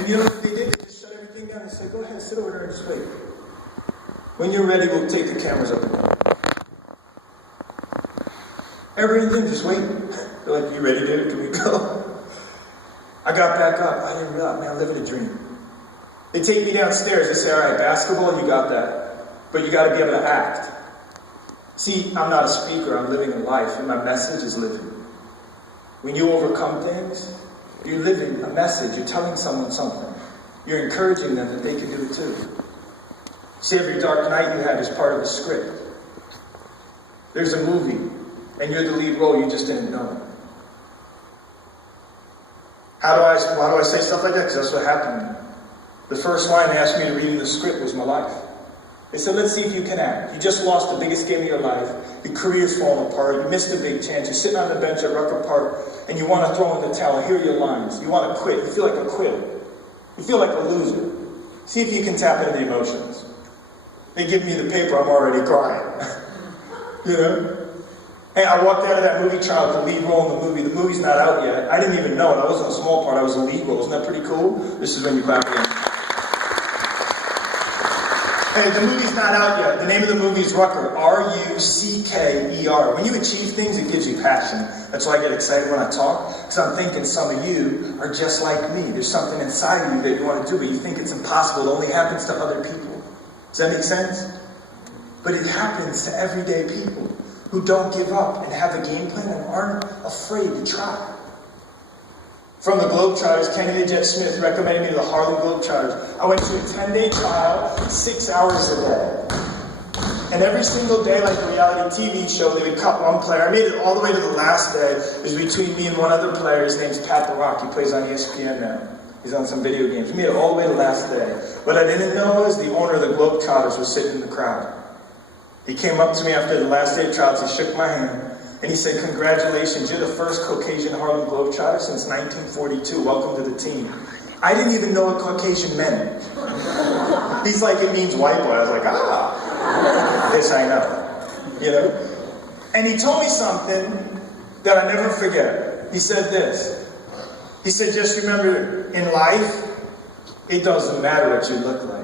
And you know what they did? They just shut everything down and said, go ahead, sit over there and just wait. When you're ready, we'll take the cameras up again. Everything, just wait. They're like, you ready, David? Can we go? I got back up. I didn't realize, man, I'm living a dream. They take me downstairs. They say, all right, basketball, you got that. But you got to be able to act. See, I'm not a speaker. I'm living a life, and my message is living. When you overcome things, you're living a message. You're telling someone something. You're encouraging them that they can do it too. See, every dark night you have is part of a script. There's a movie, and you're the lead role. You just didn't know it. Why do I say stuff like that? Because that's what happened to me. The first line they asked me to read in the script was my life. They said, let's see if you can act. You just lost the biggest game of your life. Your career's falling apart. You missed a big chance. You're sitting on the bench at Rucker Park, and you want to throw in the towel. Here are your lines. You want to quit. You feel like a quitter. You feel like a loser. See if you can tap into the emotions. They give me the paper. I'm already crying. You know? Hey, I walked out of that movie trial with the lead role in the movie. The movie's not out yet. I didn't even know it. I wasn't a small part. I was a lead role. Isn't that pretty cool? This is when you clap again. Hey, the movie's not out yet. The name of the movie is Rucker. R-U-C-K-E-R. When you achieve things, it gives you passion. That's why I get excited when I talk. Because I'm thinking some of you are just like me. There's something inside of you that you want to do, but you think it's impossible. It only happens to other people. Does that make sense? But it happens to everyday people who don't give up and have a game plan and aren't afraid to try. From the Globetrotters, Kenny the Jet Smith recommended me to the Harlem Globetrotters. I went to a 10-day trial, 6 hours a day. And every single day, like a reality TV show, they would cut one player. I made it all the way to the last day. It was between me and one other player. His name's Pat the Rock. He plays on ESPN now. He's on some video games. We made it all the way to the last day. What I didn't know is the owner of the Globetrotters was sitting in the crowd. He came up to me after the last day of trials. He shook my hand. And he said, congratulations, you're the first Caucasian Harlem Globetrotter since 1942. Welcome to the team. I didn't even know what Caucasian meant. He's like, it means white boy. I was like, this I know. You know? And he told me something that I never forget. He said this. He said, just remember, in life, it doesn't matter what you look like.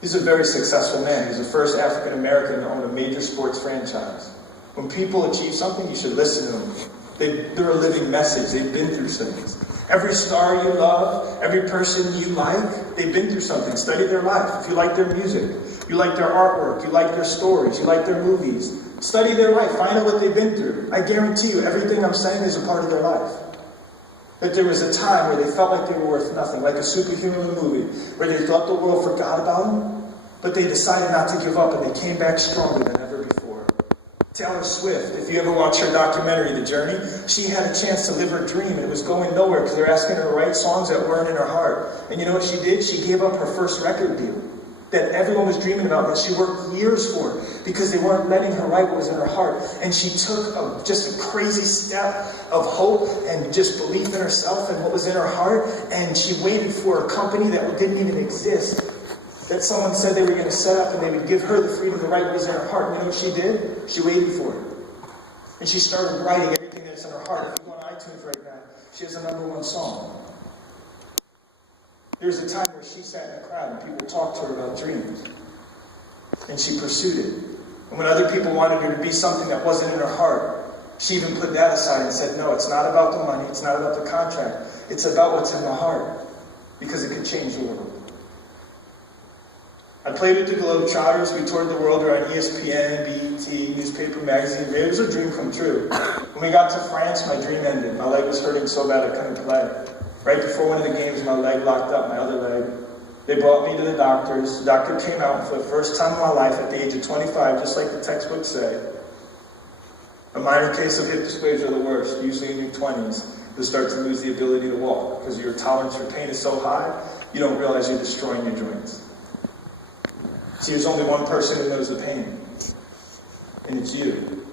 He's a very successful man. He's the first African American to own a major sports franchise. When people achieve something, you should listen to them. They're a living message. They've been through things. Every star you love, every person you like, they've been through something. Study their life. If you like their music, you like their artwork, you like their stories, you like their movies, study their life. Find out what they've been through. I guarantee you, everything I'm saying is a part of their life. That there was a time where they felt like they were worth nothing, like a superhuman movie, where they thought the world forgot about them, but they decided not to give up, and they came back stronger than ever before. Taylor Swift, if you ever watch her documentary, The Journey, she had a chance to live her dream, and it was going nowhere because they're asking her to write songs that weren't in her heart. And you know what she did? She gave up her first record deal that everyone was dreaming about, that she worked years for, because they weren't letting her write what was in her heart. And she took just a crazy step of hope and just belief in herself and what was in her heart, and she waited for a company that didn't even exist, that someone said they were going to set up, and they would give her the freedom to write what was in her heart. And you know what she did? She waited for it. And she started writing everything that's in her heart. If you go on iTunes right now, she has a #1 song. There was a time where she sat in a crowd and people talked to her about dreams. And she pursued it. And when other people wanted her to be something that wasn't in her heart, she even put that aside and said, no, it's not about the money, it's not about the contract, it's about what's in the heart, because it could change the world. I played with the Globetrotters. We toured the world around ESPN, BET, newspaper, magazine. It was a dream come true. When we got to France, my dream ended. My leg was hurting so bad I couldn't play. Right before one of the games, my leg locked up, my other leg. They brought me to the doctors. The doctor came out, and for the first time in my life, at the age of 25, just like the textbooks say, a minor case of hip dysplasia are the worst. Usually in your 20s, you'll start to lose the ability to walk because your tolerance for pain is so high, you don't realize you're destroying your joints. See, there's only one person who knows the pain, and it's you.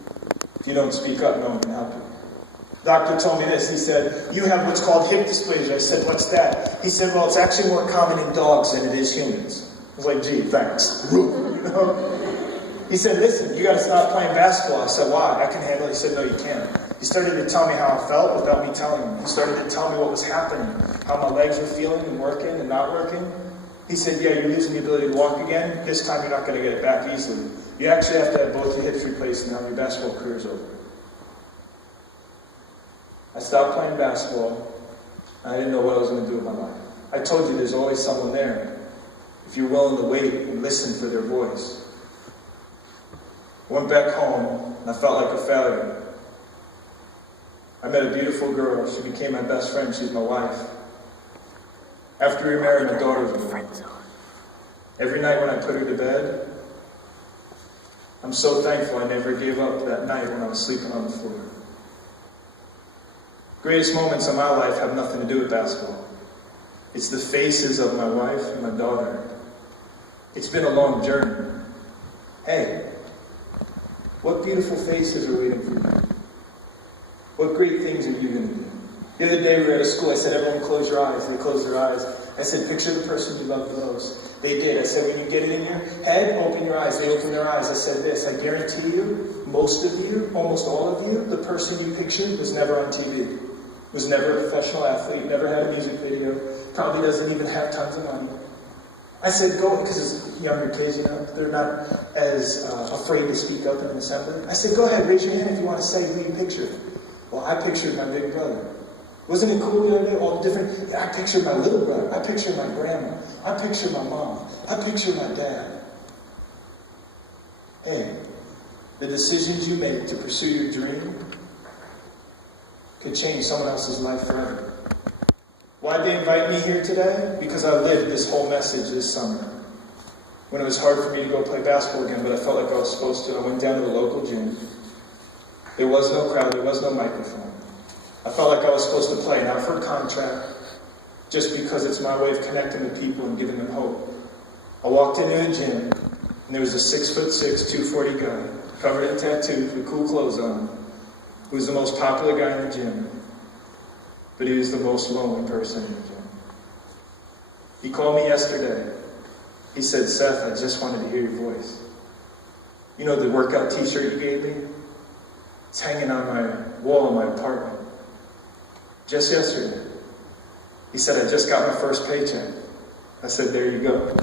If you don't speak up, no one can help you. The doctor told me this. He said, you have what's called hip dysplasia. I said, what's that? He said, well, it's actually more common in dogs than it is humans. I was like, gee, thanks. You know? He said, listen, you got to stop playing basketball. I said, why? I can handle it. He said, no, you can't. He started to tell me how I felt without me telling him. He started to tell me what was happening, how my legs were feeling and working and not working. He said, yeah, you're losing the ability to walk again. This time you're not going to get it back easily. You actually have to have both your hips replaced and now your basketball career is over. I stopped playing basketball. And I didn't know what I was going to do with my life. I told you there's always someone there if you're willing to wait and listen for their voice. I went back home and I felt like a failure. I met a beautiful girl. She became my best friend. She's my wife. After we were married, my daughter was born. Every night when I put her to bed, I'm so thankful I never gave up that night when I was sleeping on the floor. Greatest moments of my life have nothing to do with basketball. It's the faces of my wife and my daughter. It's been a long journey. Hey, what beautiful faces are waiting for you? What great things are you going to do? The other day we were at a school. I said, everyone close your eyes. They closed their eyes. I said, picture the person you love the most. They did. I said, when you get it in your head, open your eyes. They opened their eyes. I said this, I guarantee you, most of you, almost all of you, the person you pictured was never on TV. Was never a professional athlete, never had a music video, probably doesn't even have tons of money. I said, go, because it's younger kids, you know, they're not as afraid to speak up in an assembly. I said, go ahead, raise your hand if you want to say who you pictured. Well, I pictured my big brother. Wasn't it cool the other day? All the different, I pictured my little brother. I pictured my grandma. I pictured my mom. I pictured my dad. Hey, the decisions you make to pursue your dream could change someone else's life forever. Why'd they invite me here today? Because I lived this whole message this summer. When it was hard for me to go play basketball again, but I felt like I was supposed to, I went down to the local gym. There was no crowd, there was no microphone. I felt like I was supposed to play, not for a contract, just because it's my way of connecting with people and giving them hope. I walked into a gym, and there was a 6'6", 240 guy, covered in tattoos with cool clothes on, who was the most popular guy in the gym, but he was the most lonely person in the gym. He called me yesterday. He said, Seth, I just wanted to hear your voice. You know the workout t-shirt you gave me? It's hanging on my wall in my apartment. Just yesterday. He said, I just got my first paycheck. I said, there you go.